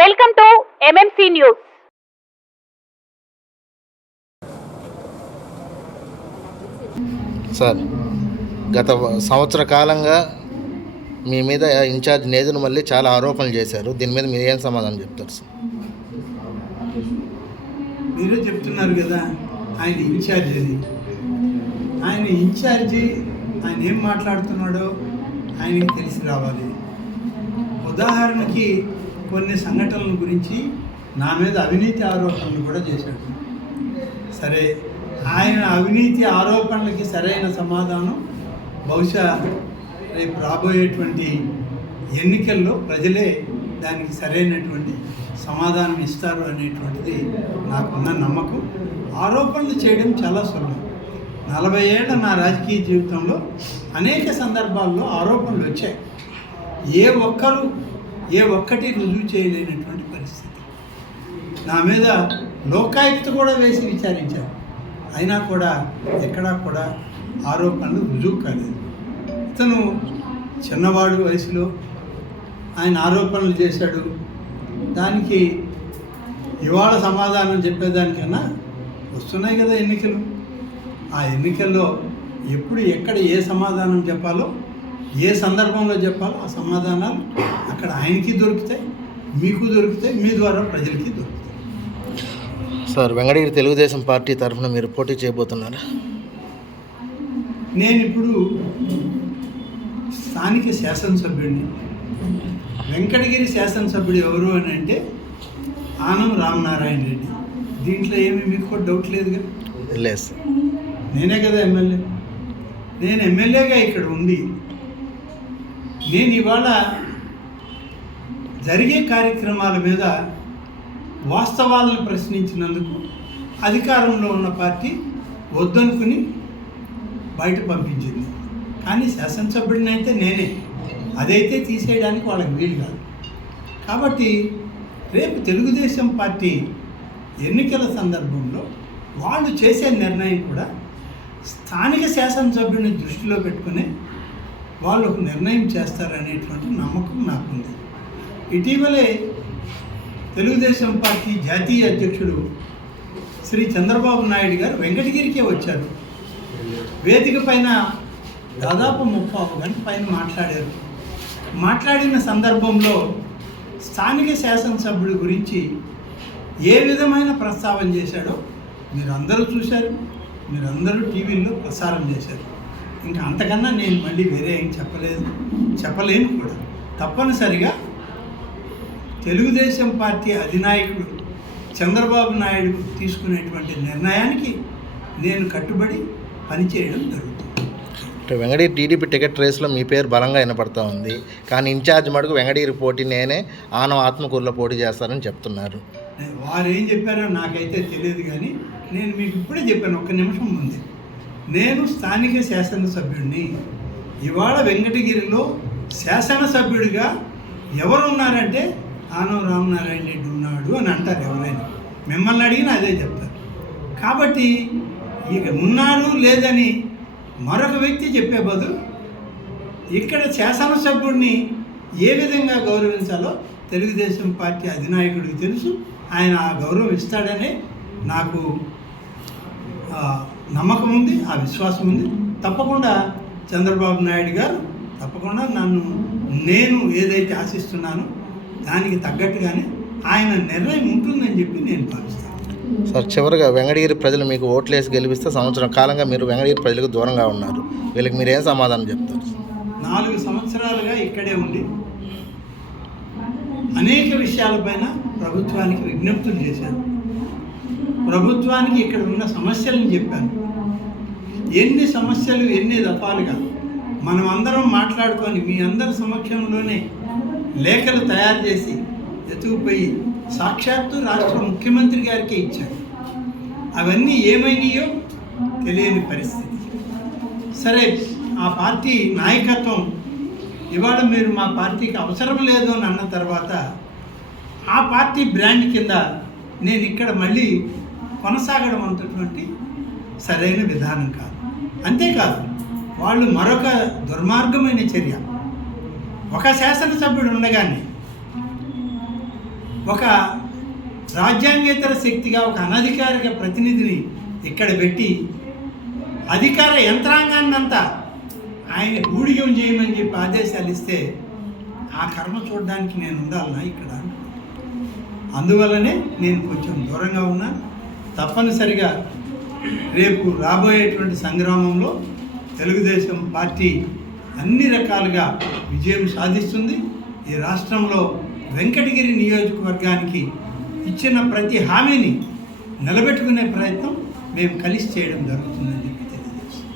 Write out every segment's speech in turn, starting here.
Welcome to MMC news. Sir, గత సంవత్సర కాలంగా మీ మీద ఇన్ఛార్జ్ నేదురుమల్లి చాలా ఆరోపణలు చేశారు. దీని మీద మీరు ఏం సమాధానం చెప్తారు సార్? మీరే చెప్తున్నారు కదా ఆయన ఇన్ఛార్జ్ అని. ఆయన ఇన్ఛార్జి ఆయన ఏం మాట్లాడుతున్నాడో ఆయనకి తెలిసి రావాలి. ఉదాహరణకి కొన్ని సంఘటనల గురించి నా మీద అవినీతి ఆరోపణలు కూడా చేశాడు. సరే, ఆయన అవినీతి ఆరోపణలకి సరైన సమాధానం బహుశా రేపు రాబోయేటువంటి ఎన్నికల్లో ప్రజలే దానికి సరైనటువంటి సమాధానం ఇస్తారు అనేటువంటిది నాకున్న నమ్మకం. ఆరోపణలు చేయడం చాలా సులభం. 40 ఏళ్ల నా రాజకీయ జీవితంలో అనేక సందర్భాల్లో ఆరోపణలు వచ్చాయి. ఏ ఒక్కటి రుజువు చేయలేనటువంటి పరిస్థితి. నా మీద లోకాయుక్త కూడా వేసి విచారించారు. అయినా కూడా ఎక్కడా కూడా ఆరోపణలు రుజువు కాలేదు. ఇతను చిన్నవాడు వయసులో ఆయన ఆరోపణలు చేశాడు. దానికి ఇవాళ సమాధానం చెప్పేదానికన్నా వస్తున్నాయి కదా ఎన్నికలు. ఆ ఎన్నికల్లో ఎప్పుడు ఎక్కడ ఏ సమాధానం చెప్పాలో, ఏ సందర్భంలో చెప్పాలో ఆ సమాధానాలు అక్కడ ఆయనకి దొరుకుతాయి, మీకు దొరుకుతాయి, మీ ద్వారా ప్రజలకి దొరుకుతాయి. సార్, వెంకటగిరి తెలుగుదేశం పార్టీ తరఫున మీరు పోటీ చేయబోతున్నారా? నేను ఇప్పుడు స్థానిక శాసనసభ్యుడిని. వెంకటగిరి శాసనసభ్యుడు ఎవరు అని అంటే ఆనం రామనారాయణ రెడ్డి. దీంట్లో ఏమి మీకు కూడా డౌట్ లేదుగా? లేదు సార్. నేనే కదా ఎమ్మెల్యే. నేను ఎమ్మెల్యేగా ఇక్కడ ఉండి నేను ఇవాళ జరిగే కార్యక్రమాల మీద వాస్తవాలను ప్రశ్నించినందుకు అధికారంలో ఉన్న పార్టీ వద్దనుకుని బయట పంపించింది. కానీ శాసనసభ్యుడిని అయితే నేనే. అదైతే తీసేయడానికి వాళ్ళకి వీలు కాదు. కాబట్టి రేపు తెలుగుదేశం పార్టీ ఎన్నికల సందర్భంలో వాళ్ళు చేసే నిర్ణయం కూడా స్థానిక శాసనసభ్యుని దృష్టిలో పెట్టుకుని వాళ్ళు ఒక నిర్ణయం చేస్తారనేటువంటి నమ్మకం నాకుంది. ఇటీవలే తెలుగుదేశం పార్టీ జాతీయ అధ్యక్షుడు శ్రీ చంద్రబాబు నాయుడు గారు వెంకటగిరికే వచ్చారు. వేదిక పైన దాదాపు 30 గంటల పైన మాట్లాడారు. మాట్లాడిన సందర్భంలో స్థానిక శాసనసభ్యుడి గురించి ఏ విధమైన ప్రస్తావన చేశాడో మీరందరూ చూశారు, మీరందరూ టీవీల్లో ప్రసారం చేశారు. ఇంకా అంతకన్నా నేను మళ్ళీ వేరే ఏం చెప్పలేను కూడా. తప్పనిసరిగా తెలుగుదేశం పార్టీ అధినాయకుడు చంద్రబాబు నాయుడు తీసుకునేటువంటి నిర్ణయానికి నేను కట్టుబడి పనిచేయడం జరుగుతుంది. వెంకటగిరి టీడీపీ టికెట్ రేస్లో మీ పేరు బలంగా వినపడతా ఉంది. కానీ ఇన్ఛార్జ్ మటుకు వెంకటగిరి పోటీ నేనే, ఆనం ఆత్మకూరులో పోటీ చేస్తారని చెప్తున్నారు. వారు ఏం చెప్పారో నాకైతే తెలియదు. కానీ నేను మీకు ఇప్పుడే చెప్పాను, 1 నిమిషం ముందే. నేను స్థానిక శాసనసభ్యుడిని. ఇవాళ వెంకటగిరిలో శాసనసభ్యుడిగా ఎవరు ఉన్నారంటే ఆనం రామనారాయణ రెడ్డి ఉన్నాడు అని అంటారు ఎవరైనా. మిమ్మల్ని అడిగినా అదే చెప్తారు. కాబట్టి ఇక ఉన్నాడు లేదని మరొక వ్యక్తి చెప్పే బదులు ఇక్కడ శాసనసభ్యుడిని ఏ విధంగా గౌరవించాలో తెలుగుదేశం పార్టీ అధినాయకుడికి తెలుసు. ఆయన ఆ గౌరవం ఇస్తాడనే నాకు నమ్మకం ఉంది, ఆ విశ్వాసం ఉంది. తప్పకుండా చంద్రబాబు నాయుడు గారు తప్పకుండా నేను ఏదైతే ఆశిస్తున్నానో దానికి తగ్గట్టుగానే ఆయన నిర్ణయం ఉంటుందని చెప్పి నేను భావిస్తాను. సార్, చివరిగా వెంకటగిరి ప్రజలు మీకు ఓట్లేసి గెలిపిస్తే సంవత్సరం కాలంగా మీరు వెంకటగిరి ప్రజలకు దూరంగా ఉన్నారు. వీళ్ళకి మీరు ఏం సమాధానం చెప్తారు? 4 సంవత్సరాలుగా ఇక్కడే ఉండి అనేక విషయాలపైన ప్రభుత్వానికి విజ్ఞప్తులు చేశాను. ప్రభుత్వానికి ఇక్కడ ఉన్న సమస్యలను చెప్పాను. ఎన్ని సమస్యలు ఎన్ని దఫాలుగా మనం అందరం మాట్లాడుకొని మీ అందరి సమక్షంలోనే లేఖలు తయారు చేసి ఎత్తుకుపోయి సాక్షాత్తు రాష్ట్ర ముఖ్యమంత్రి గారికే ఇచ్చారు. అవన్నీ ఏమైనాయో తెలియని పరిస్థితి. సరే, ఆ పార్టీ నాయకత్వం ఇవాళ మీరు మా పార్టీకి అవసరం లేదు అని అన్న తర్వాత ఆ పార్టీ బ్రాండ్ కింద నేను ఇక్కడ మళ్ళీ కొనసాగడం అంతటువంటి సరైన విధానం కాదు. అంతేకాదు, వాళ్ళు మరొక దుర్మార్గమైన చర్య. ఒక శాసనసభ్యుడు ఉండగానే ఒక రాజ్యాంగేతర శక్తిగా ఒక అనధికారిక ప్రతినిధిని ఇక్కడ పెట్టి అధికార యంత్రాంగాన్ని అంతా ఆయన ఊడిగం చేయమని చెప్పి ఆదేశాలు ఇస్తే ఆ కర్మ చూడడానికి నేను ఉండాలన్నా ఇక్కడ. అందువల్లనే నేను కొంచెం దూరంగా ఉన్నా. తప్పనిసరిగా రేపు రాబోయేటువంటి సంగ్రామంలో తెలుగుదేశం పార్టీ అన్ని రకాలుగా విజయం సాధిస్తుంది. ఈ రాష్ట్రంలో వెంకటగిరి నియోజకవర్గానికి ఇచ్చిన ప్రతి హామీని నిలబెట్టుకునే ప్రయత్నం మేము కలిసి చేయడం జరుగుతుందని చెప్పి తెలియజేస్తాం.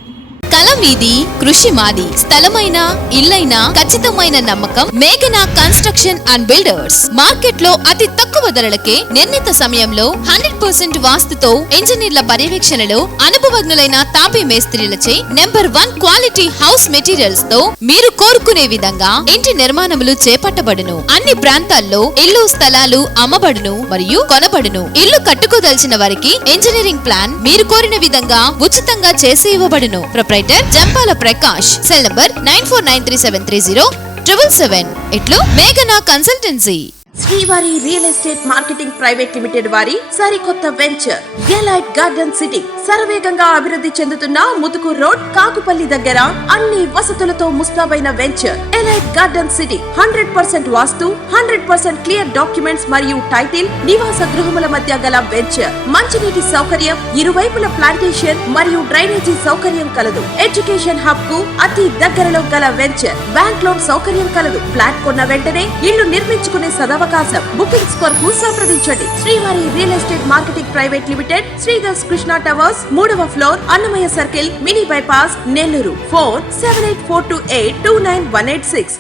కల మీది, కృషి మాది. స్థలమైన, ఇల్లైనా ఖచ్చితమైన నమ్మకం మేఘనా కన్స్ట్రక్షన్ అండ్ బిల్డర్స్. మార్కెట్ లో అతి తక్కువ ధరలకే నిర్ణీత సమయంలో 100% వాస్తుతో ఇంజనీర్ల పర్యవేక్షణలో అనుభవజ్ఞులైన తాపీ మేస్త్రీలచే నెంబర్ 1 క్వాలిటీ హౌస్ మెటీరియల్స్ తో మీరు కోరుకునే విధంగా ఇంటి నిర్మాణములు చేపట్టబడును. అన్ని ప్రాంతాల్లో ఇల్లు స్థలాలు అమ్మబడును మరియు కొనబడును. ఇల్లు కట్టుకోదలిచిన వారికి ఇంజనీరింగ్ ప్లాన్ మీరు కోరిన విధంగా ఉచితంగా చేసి ఇవ్వబడును. Proprietor Jampala Prakash. Cell number 9493307777. ఇట్లు మేఘనా consultancy. Srivari real estate marketing private limited వారి సరికొత్త వెంచర్ ఎలైట్ గార్డెన్ సిటీ శరవేగంగా అభివృద్ధి చెందుతున్న ముతుకూర్ రోడ్, కాకుపల్లి దగ్గర అన్ని వసతులతో ముస్తాబైన వెంచర్ ఎలైట్ గార్డెన్ సిటీ. 100% వాస్తు, 100% క్లియర్ డాక్యుమెంట్స్ మరియు టైటిల్. నివాస గృహముల మధ్య గల వెంచర్. మంచినీటి సౌకర్యం, ఇరువైపుల ప్లాంటేషన్ మరియు డ్రైనేజీ సౌకర్యం కలదు. ఎడ్యుకేషన్ హబ్ కు అతి దగ్గరలో గల వెంచర్. బ్యాంక్ లోన్ సౌకర్యం కలదు. ఫ్లాట్ కొన్న వెంటనే ఇల్లు నిర్మించుకునే సదవకాశం. బుకింగ్స్ కొరకు సంప్రదించండి. Srivari real estate marketing private limited, Sridhar's Krishna towers, 3వ floor, Annamayya circle, mini bypass, Nellore. Phone 7842829186.